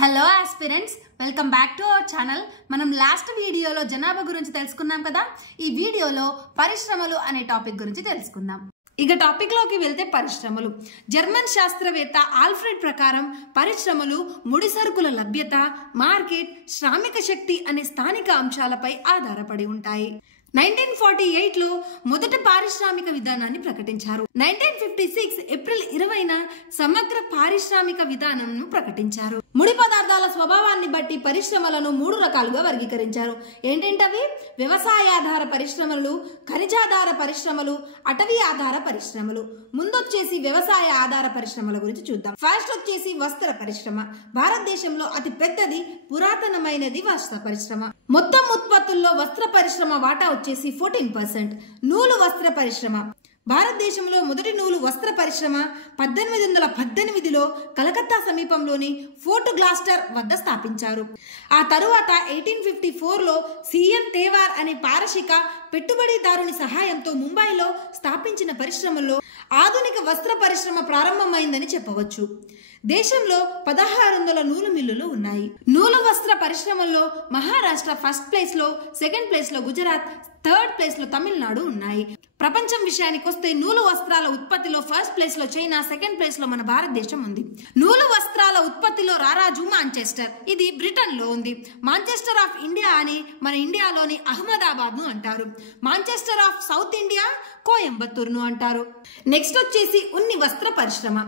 Hello aspirants, welcome back to our channel. మనం last వీడియోలో జనాభా గురించి తెలుసుకున్నాం కదా. ఈ వీడియోలో పరిశ్రమలు అనే టాపిక్ గురించి తెలుసుకుందాం. ఇక టాపిక్ లోకి వెళ్తే పరిశ్రమలు. జర్మన్ శాస్త్రవేత్త ఆల్ఫ్రెడ్ ప్రకారం పరిశ్రమలు ముడి సరుకుల లభ్యత, మార్కెట్, శ్రామిక శక్తి అనే స్థానిక అంశాలపై ఆధారపడి ఉంటాయి. 1948లో మొదట పారిశ్రామిక విధానాన్ని ప్రకటించారు. 1956 ఏప్రిల్ 20న సమగ్ర పారిశ్రామిక విధానంను ప్రకటించారు. ముడి పదార్థాల స్వభావాన్ని బట్టి పరిశ్రమలను 3 రకాలుగా వర్గీకరించారు. ఏంటంటవి? వ్యవసాయాధార పరిశ్రమలు, ఖనిజాధార పరిశ్రమలు, అటవీ ఆధార పరిశ్రమలు. ముందొచ్చేసి వ్యవసాయ ఆధార పరిశ్రమల గురించి చూద్దాం. ఫస్ట్ వచ్చేసి వస్త్ర పరిశ్రమ. భారతదేశంలో అతి పెద్దది, పురాతనమైనది వస్త్ర పరిశ్రమ. మొత్తం ఉత్పత్తుల్లో వస్త్ర పరిశ్రమ వాటా వచ్చేసి 14%. నూలు వస్త్ర పరిశ్రమ. భారతదేశంలో మొదటి నూలు వస్త్ర పరిశ్రమ 1818లో కలకత్తా సమీపంలోని ఫోర్ట్ గ్లాస్టర్ వద్ద స్థాపించారు. ఆ తరువాత 1854లో సిఎన్ తేవార్ అనే పారశిక పెట్టుబడిదారుని సహాయంతో ముంబైలో స్థాపించిన పరిశ్రమలో ఆధునిక వస్త్ర పరిశ్రమ ప్రారంభమైందని చెప్పవచ్చు. దేశంలో 1600 నూలు మిల్లులు ఉన్నాయి. నూలు వస్త్ర పరిశ్రమల్లో మహారాష్ట్ర ఫస్ట్ ప్లేస్ లో, సెకండ్ ప్లేస్ లో గుజరాత్, థర్డ్ ప్లేస్ లో తమిళనాడు ఉన్నాయి. ప్రపంచం విషయానికి వస్తే నూలు వస్త్రాల ఉత్పత్తిలో ఫస్ట్ ప్లేస్ లో చైనా, సెకండ్ ప్లేస్ లో మన భారతదేశం ఉంది. నూలు వస్త్రాల ఉత్పత్తిలో రారాజు మాంచెస్టర్, ఇది బ్రిటన్ లో ఉంది. మాంచెస్టర్ ఆఫ్ ఇండియా అని మన ఇండియాలోని అహ్మదాబాద్ ను అంటారు. Manchester of south India Coimbatore ను అంటారు. నెక్స్ట్ వచ్చేసి ఉన్ని వస్త్ర పరిశ్రమ.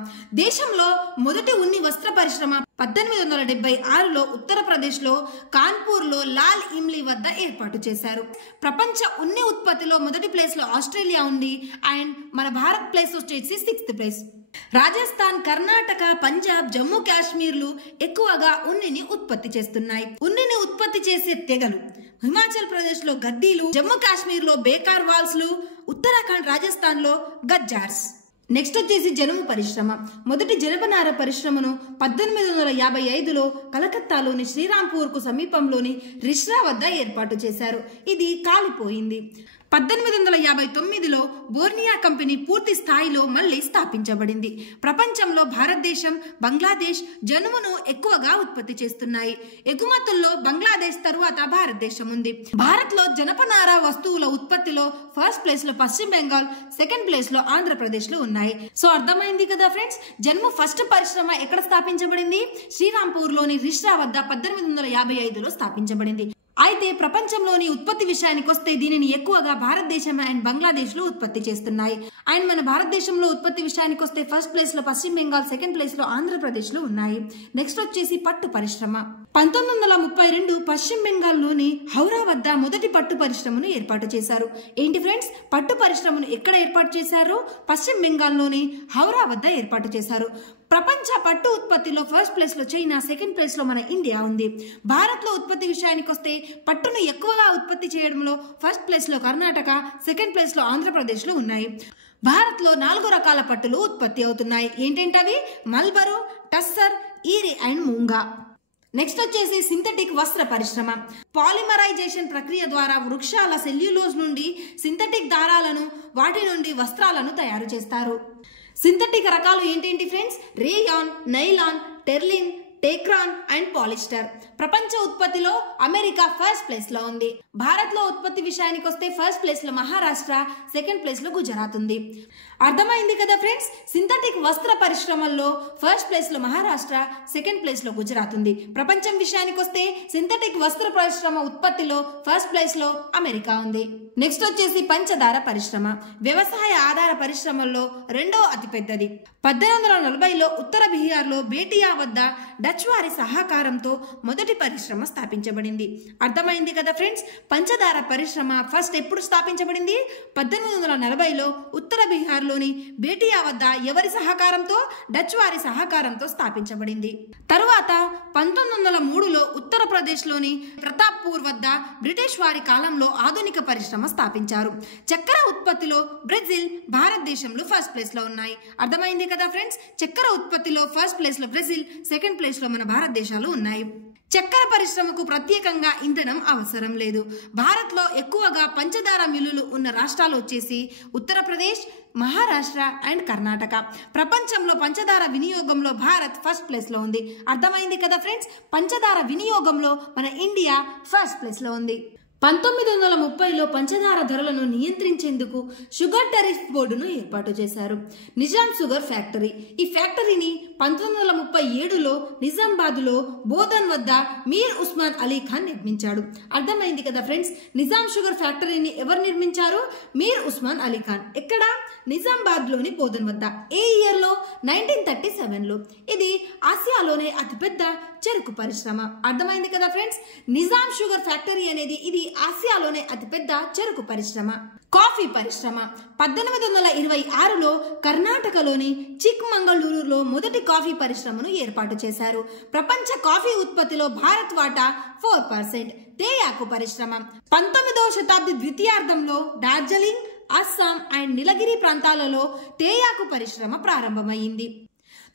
దేశంలో మొదటి ఉన్ని వస్త్ర పరిశ్రమ 1876లో ఉత్తరప్రదేశ్ లో కాన్పూర్ లో లాల్ ఇమ్లీ వద్ద ఏర్పాటు చేశారు. ప్రపంచ ఉన్ని ఉత్పత్తిలో మొదటి ప్లేస్ లో ఆస్ట్రేలియా ఉంది అండ్ మన భారత్ ప్లేస్ వచ్చేసి 6th ప్లేస్. రాజస్థాన్, కర్ణాటక, పంజాబ్, జమ్మూ కాశ్మీర్లు ఎక్కువగా ఉన్నిని ఉత్పత్తి చేస్తున్నాయి. ఉన్నిని ఉత్పత్తి చేసే తెగలు హిమాచల్ ప్రదేశ్ లో గద్దీలు, జమ్మూ కాశ్మీర్ లో బేకార్ వాల్స్లు, ఉత్తరాఖండ్, రాజస్థాన్ లో గజ్జార్స్. నెక్స్ట్ వచ్చేసి జనుము పరిశ్రమ. మొదటి జనపనార పరిశ్రమను 1855లో కలకత్తాలోని శ్రీరాంపూర్ కు సమీపంలోని రిష్రా వద్ద ఏర్పాటు చేశారు. ఇది కాలిపోయింది. 1859లో బోర్నియా కంపెనీ పూర్తి స్థాయిలో మళ్లీ స్థాపించబడింది. ప్రపంచంలో భారతదేశం, బంగ్లాదేశ్ జనుమును ఎక్కువగా ఉత్పత్తి చేస్తున్నాయి. ఎగుమతుల్లో బంగ్లాదేశ్ తరువాత భారతదేశం ఉంది. భారత్ లో జనపనార వస్తువుల ఉత్పత్తిలో ఫస్ట్ ప్లేస్ లో పశ్చిమ బెంగాల్, సెకండ్ ప్లేస్ లో ఆంధ్రప్రదేశ్ లో ఉన్నాయి. సో అర్థమైంది కదా ఫ్రెండ్స్, జనుము ఫస్ట్ పరిశ్రమ ఎక్కడ స్థాపించబడింది? శ్రీరాంపూర్ లోని రిష్రా వద్ద 1855లో స్థాపించబడింది. అయితే ప్రపంచంలోని ఉత్పత్తి విషయానికి వస్తే దీనిని ఎక్కువగా భారతదేశం అండ్ బంగ్లాదేశ్ లో ఉత్పత్తి చేస్తున్నాయి. అండ్ మన భారతదేశంలో ఉత్పత్తి విషయానికి వస్తే ఫస్ట్ ప్లేస్ లో పశ్చిమ బెంగాల్, సెకండ్ ప్లేస్ లో ఆంధ్రప్రదేశ్ లో ఉన్నాయి. నెక్స్ట్ వచ్చేసి పట్టు పరిశ్రమ. 1932 పశ్చిమ బెంగాల్ లోని హౌరా వద్ద మొదటి పట్టు పరిశ్రమను ఏర్పాటు చేశారు. ఏంటి ఫ్రెండ్స్, పట్టు పరిశ్రమను ఎక్కడ ఏర్పాటు చేశారు? పశ్చిమ బెంగాల్ లోని హౌరా వద్ద ఏర్పాటు చేశారు. ప్రపంచ పట్టు ఉత్పత్తిలో ఫస్ట్ ప్లేస్ లో చైనా, సెకండ్ ప్లేస్ లో మన ఇండియా ఉంది. భారత్ లో ఉత్పత్తి విషయానికి వస్తే పట్టును ఎక్కువగా ఉత్పత్తి చేయడంలో ఫస్ట్ ప్లేస్ లో కర్ణాటక, సెకండ్ ప్లేస్ లో ఆంధ్రప్రదేశ్ లో ఉన్నాయి. భారత్ లో 4 రకాల పట్టులు ఉత్పత్తి అవుతున్నాయి. ఏంటంటవి? మల్బరో, టస్సర్, ఈరి అండ్ మూంగా. నెక్స్ట్ వచ్చేసి సింథటిక్ వస్త్ర పరిశ్రమ. పాలిమరైజేషన్ ప్రక్రియ ద్వారా వృక్షాల సెల్యులోజ్ నుండి సింథటిక్ దారాలను, వాటి నుండి వస్త్రాలను తయారు చేస్తారు. సింథటిక్ రకాలు ఏంటేంటి friends? Rayon, nylon, terylene, dacron and polyester. ప్రపంచ ఉత్పత్తిలో అమెరికా ఫస్ట్ ప్లేస్ లో ఉంది. భారత్ లో ఉత్పత్తి విషయానికి వస్తే ఫస్ట్ ప్లేస్ లో మహారాష్ట్ర, సెకండ్ ప్లేస్ లో గుజరాత్ ఉంది. అర్థమైంది కదా ఫ్రెండ్స్, సింథటిక్ వస్త్ర పరిశ్రమల్లో ఫస్ట్ ప్లేస్ లో మహారాష్ట్ర, సెకండ్ ప్లేస్ లో గుజరాత్ ఉంది. ప్రపంచం విషయానికి వస్తే సింథటిక్ వస్త్ర పరిశ్రమ ఉత్పత్తిలో ఫస్ట్ ప్లేస్ లో అమెరికా ఉంది. నెక్స్ట్ వచ్చేసి పంచదార పరిశ్రమ. వ్యవసాయ ఆధార పరిశ్రమల్లో రెండో అతిపెద్దది. 1840లో ఉత్తర బీహార్ లో బేటియా వద్ద డచ్ వారి సహకారంతో మొదటి పరిశ్రమ స్థాపించబడింది. అర్థమైంది కదా ఫ్రెండ్స్, పంచదార పరిశ్రమ ఫస్ట్ ఎప్పుడు స్థాపించబడింది? 1840లో ఉత్తర బీహార్ లోని బేటియా వద్ద ఎవరి సహకారంతో? డచ్ వారి సహకారంతో స్థాపించబడింది. తరువాత 1903లో ఉత్తరప్రదేశ్ లోని ప్రతాప్పూర్ వద్ద బ్రిటిష్ వారి కాలంలో ఆధునిక పరిశ్రమ స్థాపించారు. చక్కెర ఉత్పత్తిలో బ్రెజిల్, భారతదేశంలో ఫస్ట్ ప్లేస్ లో ఉన్నాయి. అర్థమైంది కదా ఫ్రెండ్స్, చక్కెర ఉత్పత్తిలో ఫస్ట్ ప్లేస్ లో బ్రెజిల్, సెకండ్ ప్లేస్ లో మన భారతదేశాలు ఉన్నాయి. చక్కెర పరిశ్రమకు ప్రత్యేకంగా ఇంధనం అవసరం లేదు. భారత్ లో ఎక్కువగా పంచదార మిల్లులు ఉన్న రాష్ట్రాలు వచ్చేసి ఉత్తరప్రదేశ్, మహారాష్ట్ర అండ్ కర్ణాటక. ప్రపంచంలో పంచదార వినియోగంలో భారత్ ఫస్ట్ ప్లేస్లో ఉంది. అర్థమైంది కదా ఫ్రెండ్స్, పంచదార వినియోగంలో మన ఇండియా ఫస్ట్ ప్లేస్లో ఉంది. 1930లో పంచదార ధరలను నియంత్రించేందుకు షుగర్ టారిఫ్ బోర్డును ఏర్పాటు చేశారు. Nizam sugar factory. ఈ ఫ్యాక్టరీని 1937లో నిజామాబాద్లో బోధన్ వద్ద మీర్ ఉస్మాన్ అలీ ఖాన్ నిర్మించాడు. అర్థమైంది కదా ఫ్రెండ్స్, నిజాం షుగర్ ఫ్యాక్టరీని ఎవరు నిర్మించారు? మీర్ ఉస్మాన్ అలీ ఖాన్. ఎక్కడ? నిజామాబాద్లోని బోధన్ వద్ద. ఏ ఇయర్లో? 1937లో. ఇది ఆసియాలోనే అతిపెద్ద చెరుకు పరిశ్రమ. అర్థమైంది కదా ఫ్రెండ్స్, నిజాం షుగర్ ఫ్యాక్టరీ అనేది ఇది ఆసియాలోనే అతిపెద్ద చెరుకు పరిశ్రమ. కాఫీ పరిశ్రమ. 1826లో కర్ణాటకలోని చిక్మంగళూరులో మొదటి కాఫీ పరిశ్రమను ఏర్పాటు చేశారు. ప్రపంచ కాఫీ ఉత్పత్తిలో భారత్ వాటా 4%. తేయాకు పరిశ్రమ. 19వ శతాబ్ది ద్వితీయార్థంలో డార్జిలింగ్, అస్సాం అండ్ నీలగిరి ప్రాంతాలలో తేయాకు పరిశ్రమ ప్రారంభమైంది.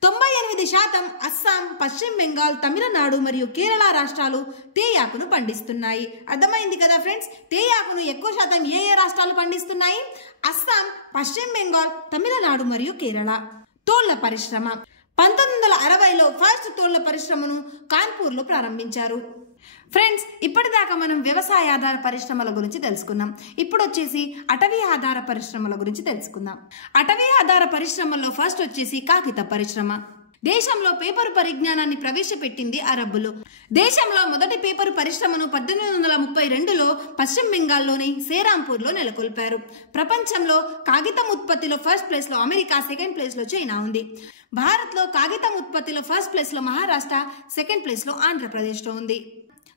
98% అస్సాం, పశ్చిమ బెంగాల్, తమిళనాడు మరియు కేరళ రాష్ట్రాలు తేయాకును పండిస్తున్నాయి. అర్థమైంది కదా ఫ్రెండ్స్, తేయాకును ఎక్కువ శాతం ఏ రాష్ట్రాలు పండిస్తున్నాయి? అస్సాం, పశ్చిమ బెంగాల్, తమిళనాడు మరియు కేరళ. తోళ్ల పరిశ్రమ. 1960లో ఫస్ట్ తోళ్ల పరిశ్రమను కాన్పూర్లో ప్రారంభించారు. ఫ్రెండ్స్, ఇప్పటిదాకా మనం వ్యవసాయ ఆధార పరిశ్రమల గురించి తెలుసుకున్నాం. ఇప్పుడు వచ్చేసి అటవీ ఆధార పరిశ్రమల గురించి తెలుసుకుందాం. అటవీ ఆధార పరిశ్రమల్లో ఫస్ట్ వచ్చేసి కాగిత పరిశ్రమ. దేశంలో పేపరు పరిజ్ఞానాన్ని ప్రవేశపెట్టింది అరబ్బులు. దేశంలో మొదటి పేపరు పరిశ్రమను 1832లో పశ్చిమ బెంగాల్లోని సేరాంపూర్లో నెలకొల్పారు. ప్రపంచంలో కాగితం ఉత్పత్తిలో ఫస్ట్ ప్లేస్లో అమెరికా, సెకండ్ ప్లేస్లో చైనా ఉంది. భారత్లో కాగితం ఉత్పత్తిలో ఫస్ట్ ప్లేస్లో మహారాష్ట్ర, సెకండ్ ప్లేస్లో ఆంధ్రప్రదేశ్లో ఉంది.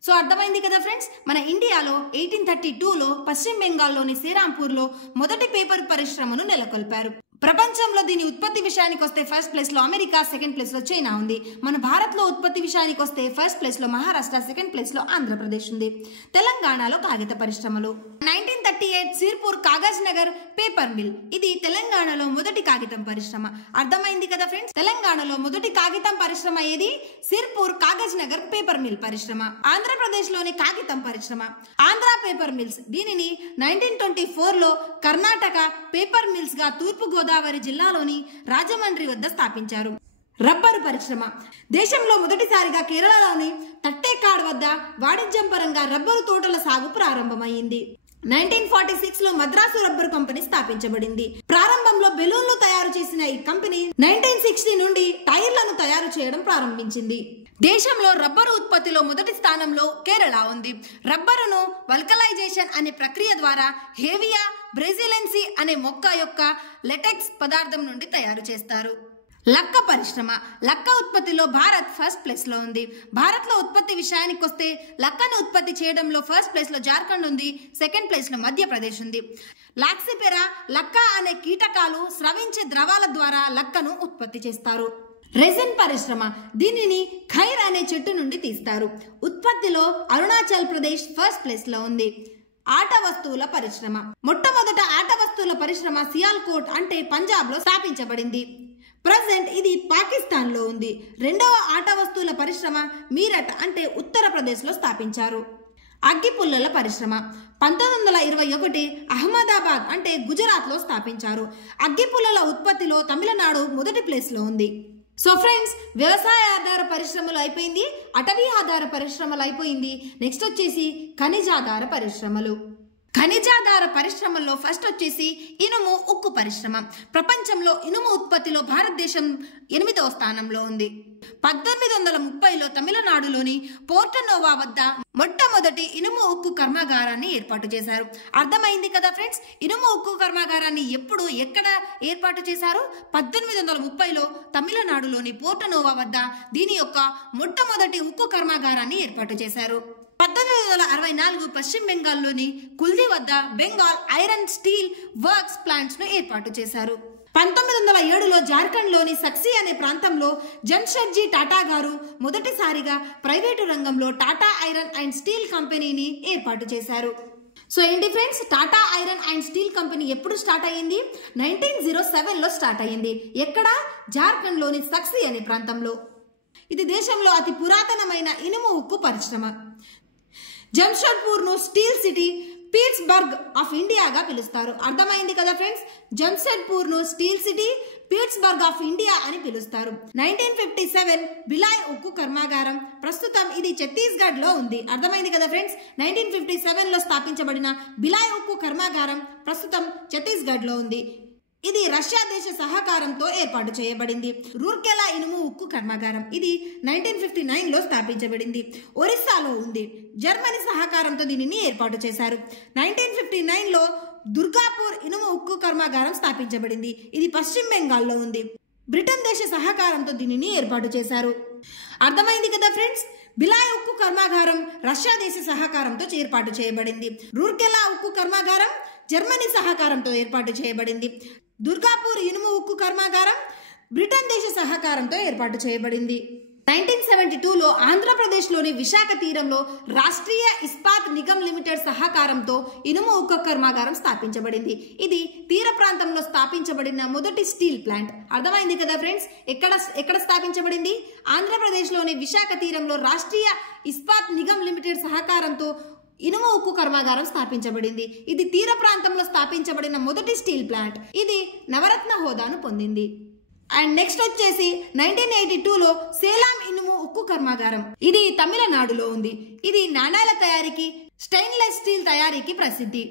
సో అర్థమైంది కదా ఫ్రెండ్స్, మన ఇండియాలో 1832లో పశ్చిమ బెంగాల్లోని శ్రీరాంపూర్లో మొదటి పేపర్ పరిశ్రమను నెలకొల్పారు. ప్రపంచంలో దీని ఉత్పత్తి విషయానికి వస్తే ఫస్ట్ ప్లేస్లో అమెరికా, సెకండ్ ప్లేస్లో చైనా ఉంది. మన భారత్లో ఉత్పత్తి విషయానికి వస్తే ఫస్ట్ ప్లేస్లో మహారాష్ట్ర, సెకండ్ ప్లేస్లో ఆంధ్రప్రదేశ్ ఉంది. తెలంగాణలో కాగిత పరిశ్రమలు. 1938 సిర్పూర్ కాగజ్ నగర్ పేపర్ మిల్. ఇది తెలంగాణలో మొదటి కాగితం పరిశ్రమ. అర్థమైంది కదా ఫ్రెండ్స్, తెలంగాణలో మొదటి కాగితం పరిశ్రమ ఏది? సిర్పూర్ కాగజ్ నగర్ పేపర్ మిల్ పరిశ్రమ. ఆంధ్రప్రదేశ్లోని కాగితం పరిశ్రమ ఆంధ్ర పేపర్ మిల్స్. దీనిని 1924లో కర్ణాటక పేపర్ మిల్స్ గా తూర్పు గోదావరి జిల్లాలోని రాజమండ్రి వద్ద స్థాపించారు. రబ్బరు పరిశ్రమ. దేశంలో మొదటిసారిగా కేరళలోని తట్టేకాడ్ వద్ద వాణిజ్యం పరంగా రబ్బరు తోటల సాగు ప్రారంభమైంది. 1946లో మద్రాసు రబ్బరు కంపెనీ స్థాపించబడింది. ప్రారంభంలో బెలూన్లు తయారు చేసిన ఈ కంపెనీ 1960 నుండి టైర్లను తయారు చేయడం ప్రారంభించింది. దేశంలో రబ్బరు ఉత్పత్తిలో మొదటి స్థానంలో కేరళ ఉంది. రబ్బరును వల్కలైజేషన్ అనే ప్రక్రియ ద్వారా హేవియా బ్రెజిలెన్సీ అనే మొక్క యొక్క లెటెక్స్ పదార్థం నుండి తయారు చేస్తారు. లక్క పరిశ్రమ. లక్క ఉత్పత్తిలో భారత్ ఫస్ట్ ప్లేస్ లో ఉంది. భారత్ లో ఉత్పత్తి విషయానికి వస్తే లక్కను ఉత్పత్తి చేయడంలో ఫస్ట్ ప్లేస్ లో జార్ఖండ్ ఉంది, సెకండ్ ప్లేస్ లో మధ్యప్రదేశ్ ఉంది. లాక్సిపెరా లక్క అనే కీటకాలు స్రవించే ద్రవాల ద్వారా లక్కను ఉత్పత్తి చేస్తారు. రెజిన్ పరిశ్రమ. దీనిని ఖైర్ అనే చెట్టు నుండి తీస్తారు. ఉత్పత్తిలో అరుణాచల్ ప్రదేశ్ ఫస్ట్ ప్లేస్ లో ఉంది. ఆట వస్తువుల పరిశ్రమ. మొట్టమొదట ఆట వస్తువుల పరిశ్రమ సియాల్కోట్ అంటే పంజాబ్ లో స్థాపించబడింది. ప్రజెంట్ ఇది పాకిస్తాన్ లో ఉంది. రెండవ ఆట వస్తువుల పరిశ్రమ మీరట్ అంటే ఉత్తరప్రదేశ్ లో స్థాపించారు. అగ్గిపుల్లల పరిశ్రమ 1921 అహ్మదాబాద్ అంటే గుజరాత్ లో స్థాపించారు. అగ్గిపుల్లల ఉత్పత్తిలో తమిళనాడు మొదటి ప్లేస్ లో ఉంది. సో ఫ్రెండ్స్, వ్యవసాయ ఆధార పరిశ్రమలు అయిపోయింది, అటవీ ఆధార పరిశ్రమలు అయిపోయింది. నెక్స్ట్ వచ్చేసి ఖనిజాధార పరిశ్రమలు. ఖనిజాధార పరిశ్రమల్లో ఫస్ట్ వచ్చేసి ఇనుము ఉక్కు పరిశ్రమ. ప్రపంచంలో ఇనుము ఉత్పత్తిలో భారతదేశం 8వ స్థానంలో ఉంది. 1830లో తమిళనాడులోని పోర్టనోవా వద్ద మొట్టమొదటి ఇనుము ఉక్కు కర్మాగారాన్ని ఏర్పాటు చేశారు. అర్థమైంది కదా ఫ్రెండ్స్, ఇనుము ఉక్కు కర్మాగారాన్ని ఎప్పుడు ఎక్కడ ఏర్పాటు చేశారు? 1830లో తమిళనాడులోని పోర్టనోవా వద్ద దీని యొక్క మొట్టమొదటి ఉక్కు కర్మాగారాన్ని ఏర్పాటు చేశారు. 1964 పశ్చిమ బెంగాల్లోని కుల్దీ వద్ద Bengal iron steel works plants ను ఏర్పాటు చేశారు. 1907లో జార్ఖండ్లోని సక్సీ అనే ప్రాంతంలో జంషెడ్జీ టాటా గారు మొదటిసారిగా ప్రైవేటు రంగంలో టాటా ఐరన్ అండ్ స్టీల్ కంపెనీని ఏర్పాటు చేశారు. సో ఏంటి friends, Tata iron and steel company ఎప్పుడు స్టార్ట్ అయ్యింది? 1907లో స్టార్ట్ అయ్యింది. ఎక్కడ? జార్ఖండ్లోని సక్సీ అనే ప్రాంతంలో. ఇది దేశంలో అతి పురాతనమైన ఇనుము ఉక్కు పరిశ్రమ. జంషెడ్పూర్ ను స్టీల్ సిటీ, పీట్స్బర్గ్ ఆఫ్ ఇండియాగా పిలుస్తారు. అర్థమైంది కదా ఫ్రెండ్స్. జంషెడ్పూర్ ను స్టీల్ సిటీ, పీట్స్బర్గ్ ఆఫ్ ఇండియా అని పిలుస్తారు. 1957 బిలాయ్ ఉక్కు కర్మాగారం, ప్రస్తుతం ఇది ఛత్తీస్గఢ్ లో ఉంది. అర్థమైంది కదా ఫ్రెండ్స్. 1957 లో స్థాపించబడిన బిలాయ్ ఉక్కు కర్మాగారం ప్రస్తుతం ఛత్తీస్గఢ్ లో ఉంది. ఇది రష్యా దేశ సహకారంతో ఏర్పాటు చేయబడింది. రూర్కెలా ఇనుము ఉక్కు కర్మాగారం, ఇది 1959 లో స్థాపించబడింది. ఒరిస్సాలో ఉంది. జర్మనీ సహకారంతో దీనిని ఏర్పాటు చేశారు. 1959 లో దుర్గాపూర్ ఇనుము ఉక్కు కర్మాగారం స్థాపించబడింది. ఇది పశ్చిమ బెంగాల్లో ఉంది. బ్రిటన్ దేశ సహకారంతో దీనిని ఏర్పాటు చేశారు. అర్థమైంది కదా ఫ్రెండ్స్. బిలాయ్ ఉక్కు కర్మాగారం రష్యా దేశ సహకారంతో ఏర్పాటు చేయబడింది. రూర్కెలా ఉక్కు కర్మాగారం జర్మనీ సహకారంతో ఏర్పాటు చేయబడింది. దుర్గాపూర్ ఇనుము ఉక్కు కర్మాగారం బ్రిటన్ దేశ సహకారంతో ఏర్పాటు చేయబడింది. 1972లో ఆంధ్రప్రదేశ్లోని విశాఖ తీరంలో రాష్ట్రీయ ఇస్పాత్ నిగమ్ లిమిటెడ్ సహకారంతో ఇనుము ఉక్కు కర్మాగారం స్థాపించబడింది. ఇది తీర ప్రాంతంలో స్థాపించబడిన మొదటి స్టీల్ ప్లాంట్. అర్థమైంది కదా ఫ్రెండ్స్. ఎక్కడ స్థాపించబడింది? ఆంధ్రప్రదేశ్లోని విశాఖ తీరంలో రాష్ట్రీయ ఇస్పాత్ నిగమ్ లిమిటెడ్ సహకారంతో ఇనుము ఉక్కు కర్మాగారం స్థాపించబడింది. ఇది తీర ప్రాంతంలో స్థాపించబడిన మొదటి స్టీల్ ప్లాంట్. ఇది నవరత్న హోదాను పొందింది. అండ్ నెక్స్ట్ వచ్చేసి 1982లో సేలాం ఇనుము ఉక్కు కర్మాగారం, ఇది తమిళనాడులో ఉంది. ఇది నాణాల తయారీకి, స్టెయిన్లెస్ స్టీల్ తయారీకి ప్రసిద్ధి.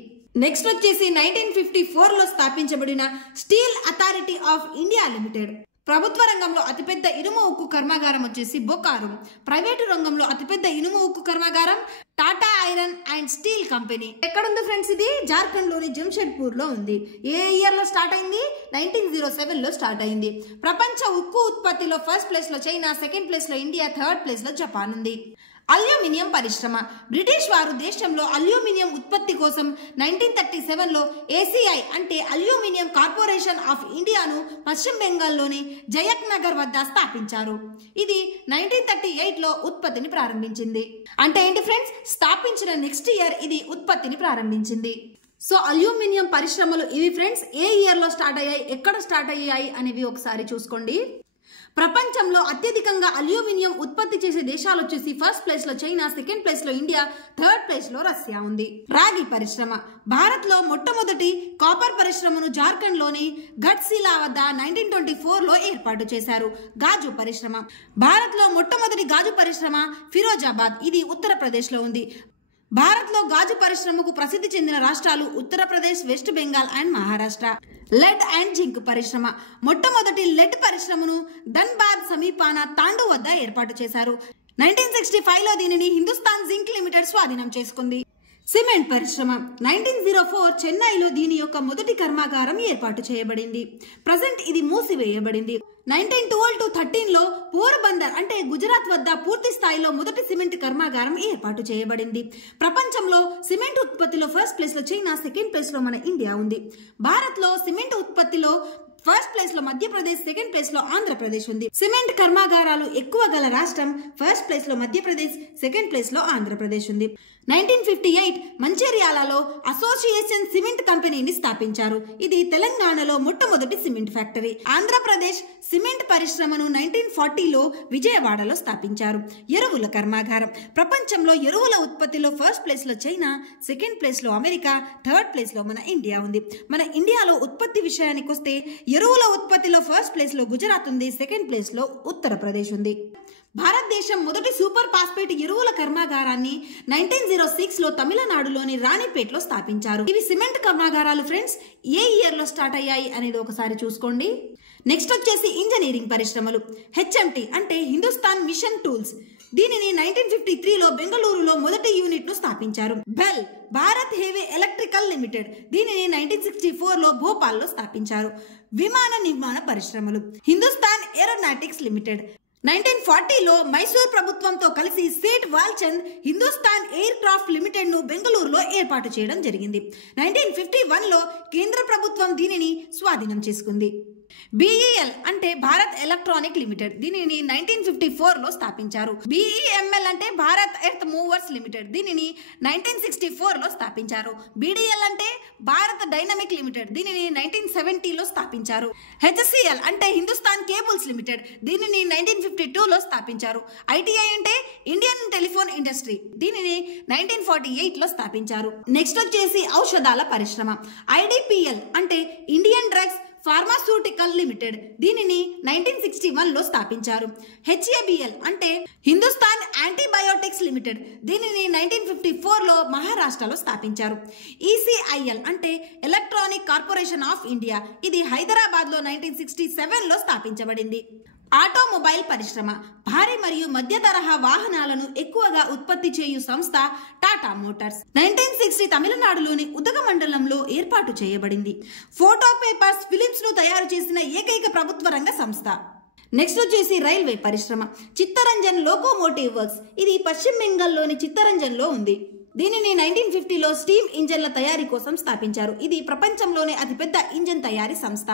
నెక్స్ట్ వచ్చేసి 1954లో స్థాపించబడిన steel authority of India limited. ప్రభుత్వ రంగంలో అతిపెద్ద ఇనుము ఉక్కు కర్మాగారం వచ్చేసి బొకారో. ప్రైవేటు రంగంలో అతిపెద్ద ఇనుము ఉక్కు కర్మాగారం Tata iron and steel company. ఎక్కడుంది ఫ్రెండ్స్? ఇది జార్ఖండ్ లోని జంషెడ్పూర్ లో ఉంది. ఏ ఇయర్ లో స్టార్ట్ అయింది? 1907 లో స్టార్ట్ అయింది. ప్రపంచ ఉక్కు ఉత్పత్తిలో ఫస్ట్ ప్లేస్ లో చైనా, సెకండ్ ప్లేస్ లో ఇండియా, థర్డ్ ప్లేస్ లో జపాన్ ఉంది. అల్యూమినియం పరిశ్రమ. బ్రిటిష్ వారు దేశంలో అల్యూమినియం ఉత్పత్తి కోసం 1937లో ఏసీఐ అంటే అల్యూమినియం కార్పొరేషన్ ఆఫ్ ఇండియాను పశ్చిమ బెంగాల్లోని జయక్ నగర్ వద్ద స్థాపించారు. ఇది 1938లో ఉత్పత్తిని ప్రారంభించింది. అంటే ఏంటి ఫ్రెండ్స్? స్థాపించిన నెక్స్ట్ ఇయర్ ఇది ఉత్పత్తిని ప్రారంభించింది. సో అల్యూమినియం పరిశ్రమలు ఇవి ఫ్రెండ్స్. ఏ ఇయర్ లో స్టార్ట్ అయ్యాయి, ఎక్కడ స్టార్ట్ అయ్యాయి అనేవి ఒకసారి చూసుకోండి. ప్రపంచంలో అత్యధికంగా అల్యూమినియం ఉత్పత్తి చేసే దేశాలు వచ్చేసి ఫస్ట్ ప్లేస్ లో చైనా, సెకండ్ ప్లేస్ లో ఇండియా, థర్డ్ ప్లేస్ లో రష్యా ఉంది. రాగి పరిశ్రమ. భారత్ లో మొట్టమొదటి కాపర్ పరిశ్రమను జార్ఖండ్ లోని గడ్సిలా వద్ద 1924లో ఏర్పాటు చేశారు. గాజు పరిశ్రమ. భారత్ లో మొట్టమొదటి గాజు పరిశ్రమ ఫిరోజాబాద్, ఇది ఉత్తరప్రదేశ్ లో ఉంది. భారత్ లో గాజు పరిశ్రమకు ప్రసిద్ధి చెందిన రాష్ట్రాలు Uttar Pradesh, West Bengal and Maharashtra. Lead and zinc పరిశ్రమ. మొట్టమొదటి లెడ్ పరిశ్రమను ధన్బాద్ సమీపాన తాండు వద్ద ఏర్పాటు చేశారు. 1965లో దీనిని హిందుస్థాన్ జింక్ లిమిటెడ్ స్వాధీనం చేసుకుంది. సిమెంట్ పరిశ్రమ. 1904 చెన్నైలో దీని యొక్క మొదటి కర్మాగారం ఏర్పాటు చేయబడింది. ప్రజెంట్ ఇది మూసివేయబడింది. 1912-13లో పోర్బందర్ అంటే గుజరాత్ వద్ద పూర్తి స్థాయిలో మొదటి సిమెంట్ కర్మాగారం ఏర్పాటు చేయబడింది. ప్రపంచంలో సిమెంట్ ఉత్పత్తిలో ఫస్ట్ ప్లేస్ లో చైనా, సెకండ్ ప్లేస్ లో మన ఇండియా ఉంది. భారత్ లో సిమెంట్ ఉత్పత్తిలో ఫస్ట్ ప్లేస్ లో మధ్యప్రదేశ్, సెకండ్ ప్లేస్ లో ఆంధ్రప్రదేశ్ ఉంది. సిమెంట్ కర్మాగారాలు ఎక్కువ గల రాష్ట్రం ఫస్ట్ ప్లేస్ లో మధ్యప్రదేశ్, సెకండ్ ప్లేస్ లో ఆంధ్రప్రదేశ్ ఉంది. 1958 మంచిర్యాలలో అసోసియేషన్ సిమెంట్ కంపెనీని స్థాపించారు. ఇది తెలంగాణలో మొట్టమొదటి సిమెంట్ ఫ్యాక్టరీ. ఆంధ్రప్రదేశ్ సిమెంట్ పరిశ్రమను 1940లో విజయవాడలో స్థాపించారు. ఎరువుల కర్మాగారం. ప్రపంచంలో ఎరువుల ఉత్పత్తిలో ఫస్ట్ ప్లేస్ లో చైనా, సెకండ్ ప్లేస్ లో అమెరికా, థర్డ్ ప్లేస్ లో మన ఇండియా ఉంది. మన ఇండియాలో ఉత్పత్తి విషయానికి వస్తే ఎరువుల ఉత్పత్తిలో ఫస్ట్ ప్లేస్ లో గుజరాత్ ఉంది, సెకండ్ ప్లేస్ లో ఉత్తరప్రదేశ్ ఉంది. భారతదేశం మొదటి సూపర్ ఫాస్ఫేట్ ఎరువుల కర్మాగారాన్ని 1906లో తమిళనాడులోని రాణిపేటలో స్థాపించారు. ఇవి సిమెంట్ కర్మాగారాలు ఫ్రెండ్స్. ఏ ఇయర్ లో స్టార్ట్ అయ్యాయి అనేది ఒకసారి చూసుకోండి. నెక్స్ట్ వచ్చేసి ఇంజనీరింగ్ పరిశ్రమలు. హెచ్ఎంటి అంటే హిందుస్థాన్ మిషన్ టూల్స్. దీనిని 1953లో బెంగళూరులో మొదటి యూనిట్ ను స్థాపించారు. BHEL Bharat heavy electrical limited. దీనిని 1964లో భోపాల్లో స్థాపించారు. విమాన నిర్మాణ పరిశ్రమలు. Hindustan aeronautics limited. 1940లో మైసూర్ ప్రభుత్వంతో కలిసి Seth Walchand Hindustan aircraft limited ను బెంగళూరులో ఏర్పాటు చేయడం జరిగింది. 1951లో కేంద్ర ప్రభుత్వం దీనిని స్వాధీనం చేసుకుంది. బిఈఎల్ అంటే భారత్ ఎలక్ట్రానిక్ లిమిటెడ్. దీనిని 1954లో స్థాపించారు. బిఈఎంఎల్ అంటే భారత్ ఎర్త్ మూవర్స్ లిమిటెడ్. దీనిని 1964లో స్థాపించారు. బిడిఎల్ అంటే భారత్ డైనమిక్ లిమిటెడ్. దీనిని 1970లో స్థాపించారు. హెచ్సిఎల్ అంటే హిందుస్థాన్ కేబుల్స్ లిమిటెడ్. దీనిని 1952లో స్థాపించారు. ఐటీఐ అంటే ఇండియన్ టెలిఫోన్ టెలిఫోన్ ఇండస్ట్రీ, దీనిని 1948 లో స్థాపించారు. నెక్స్ట్ వచ్చేసి ఔషధాల పరిశ్రమ. IDPL అంటే ఇండియన్ డ్రగ్స్ ఫార్మాస్యూటికల్ లిమిటెడ్, దీనిని 1961 లో స్థాపించారు. HABL అంటే హిందుస్థాన్ యాంటీబయోటిక్స్ లిమిటెడ్, దీనిని 1954 లో మహారాష్ట్రలో స్థాపించారు. ECIL అంటే ఎలక్ట్రానిక్ కార్పొరేషన్ ఆఫ్ ఇండియా, ఇది హైదరాబాద్ లో 1967 లో స్థాపించబడింది. ఆటోమొబైల్ పరిశ్రమ. భారీ మరియు మధ్య తరహా వాహనాలను ఎక్కువగా ఉత్పత్తి చేయు సంస్థ టాటా మోటార్స్. 1960 తమిళనాడులోని ఉదగమండలంలో ఏర్పాటు చేయబడింది. ఫోటో పేపర్స్, ఫిలిమ్స్ ను తయారు చేసిన ఏకైక ప్రభుత్వ రంగ సంస్థ. నెక్స్ట్ వచ్చేసి రైల్వే పరిశ్రమ. చిత్తరంజన్ లోకోమోటివ్ వర్క్స్, ఇది పశ్చిమ బెంగాల్లోని చిత్తరంజన్లో ఉంది. దీనిని 1950 లో స్టీమ్ ఇంజన్ల తయారీ కోసం స్థాపించారు. ఇది ప్రపంచంలోనే అతిపెద్ద ఇంజన్ తయారీ సంస్థ.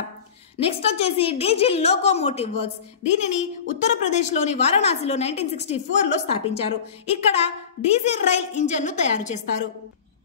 నెక్స్ట్ వచ్చేసి డీజిల్ లోకోమోటివ్ వర్క్స్, దీనిని ఉత్తరప్రదేశ్లోని వారణాసిలో 1964 లో స్థాపించారు. ఇక్కడ డీజిల్ రైల్ ఇంజన్ ను తయారు చేస్తారు.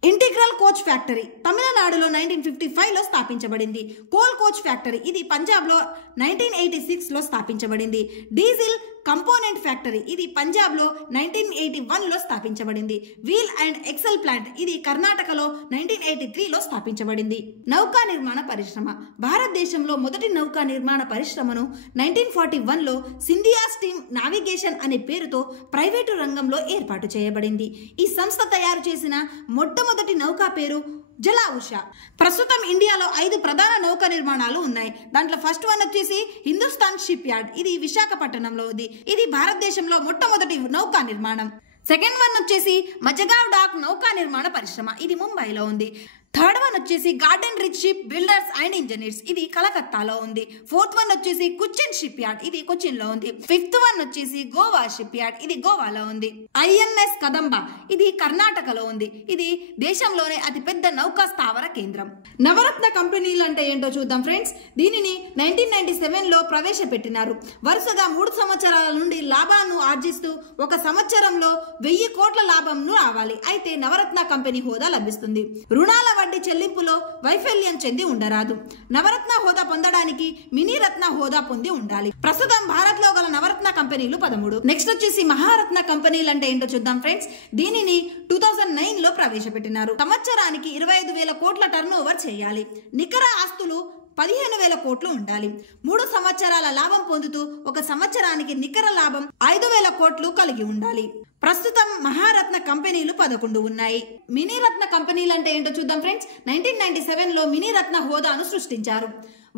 ఇంటిగ్రల్ కోచ్ ఫ్యాక్టరీ తమిళనాడులో 1955 లో స్థాపించబడింది. కోల్ కోచ్ ఫ్యాక్టరీ, ఇది పంజాబ్ లో 1986 లో స్థాపించబడింది. డీజిల్ కంపోనెంట్ ఫ్యాక్టరీ, ఇది పంజాబ్ లో 1981 లో స్థాపించబడింది. వీల్ అండ్ ఎక్సెల్ ప్లాంట్, ఇది కర్ణాటకలో 1983 లో స్థాపించబడింది. నౌకా నిర్మాణ పరిశ్రమ. భారతదేశంలో మొదటి నౌకా నిర్మాణ పరిశ్రమను 1941 లో సింధియా స్టీమ్ నావిగేషన్ అనే పేరుతో ప్రైవేటు రంగంలో ఏర్పాటు చేయబడింది. ఈ సంస్థ తయారు చేసిన మొట్టమొదటి నౌకా పేరు జలా ఉషా. ప్రస్తుతం ఇండియాలో 5 ప్రధాన నౌకా నిర్మాణాలు ఉన్నాయి. దాంట్లో ఫస్ట్ వన్ వచ్చేసి హిందుస్థాన్ షిప్ యార్డ్, ఇది విశాఖపట్నంలో ఉంది. ఇది భారతదేశంలో మొట్టమొదటి నౌకా నిర్మాణం. సెకండ్ వన్ వచ్చేసి మజగావ్ డాక్ నౌకా నిర్మాణ పరిశ్రమ, ఇది ముంబైలో ఉంది. థర్డ్ వన్ వచ్చేసి garden reach ship builders and engineers, ఇది కలకత్తాలో ఉంది. ఫోర్త్ వన్ వచ్చేసి కుచిన్ షిప్ యార్డ్, ఇది కొచ్చిన్ లో ఉంది. ఫిఫ్త్ వన్ వచ్చేసి గోవా షిప్ యార్డ్, ఇది గోవాలో ఉంది. INS కదంబ, ఇది కర్ణాటకలో ఉంది. ఇది దేశంలోనే అతిపెద్ద నౌకా స్థావర కేంద్రం. నవరత్న కంపెనీలు అంటే ఏంటో చూద్దాం ఫ్రెండ్స్. దీనిని 1997 లో ప్రవేశపెట్టినారు. వరుసగా 3 సంవత్సరాల నుండి లాభాలను ఆర్జిస్తూ ఒక సంవత్సరంలో 1000 కోట్ల లాభంను రావాలి. అయితే నవరత్న కంపెనీ హోదా లభిస్తుంది. రుణాల వడ్డీ చెల్లింపులో వైఫల్యం చెంది ఉండరాదు. నవరత్న హోదా పొందడానికి మినీ రత్న హోదా పొంది ఉండాలి. ప్రస్తుతం భారత్ లో గల నవరత్న కంపెనీలు 13. నెక్స్ట్ వచ్చేసి మహారత్న కంపెనీలు అంటే ఏంటో చూద్దాం ఫ్రెండ్స్. దీనిని 2009 లో ప్రవేశపెట్టినారు. సంవత్సరానికి 25,000 కోట్ల టర్న్ ఓవర్ చేయాలి. నికర ఆస్తులు 15,000 కోట్లు ఉండాలి. 3 సంవత్సరాల లాభం పొందుతూ ఒక సంవత్సరానికి నికర లాభం 5,000 కోట్లు కలిగి ఉండాలి. ప్రస్తుతం మహారత్న కంపెనీలు 11 ఉన్నాయి. మినీ రత్న కంపెనీలు అంటే ఏంటో చూద్దాం ఫ్రెండ్స్. 1997 లో మినీ రత్న హోదాను సృష్టించారు.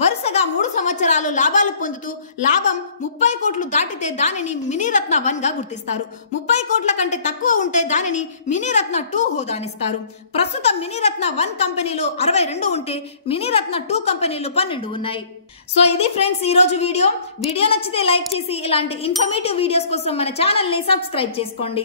వరుసగా 3 సంవత్సరాలు లాభాలు పొందుతూ లాభం 30 కోట్లు దాటితే దానిని మినీ రత్న 1 గా గుర్తిస్తారు. 30 కోట్ల కంటే తక్కువ ఉంటే దానిని మినీ రత్న 2 హోదానిస్తారు. ప్రస్తుతం మినీ రత్న 1 కంపెనీలు 62 ఉంటే మినీ రత్న 2 కంపెనీలు 12 ఉన్నాయి. సో ఇది ఫ్రెండ్స్ ఈ రోజు వీడియో నచ్చితే లైక్ చేసి ఇలాంటి ఇన్ఫర్మేటివ్ వీడియోస్ కోసం మన ఛానల్ ని సబ్స్క్రైబ్ చేసుకోండి.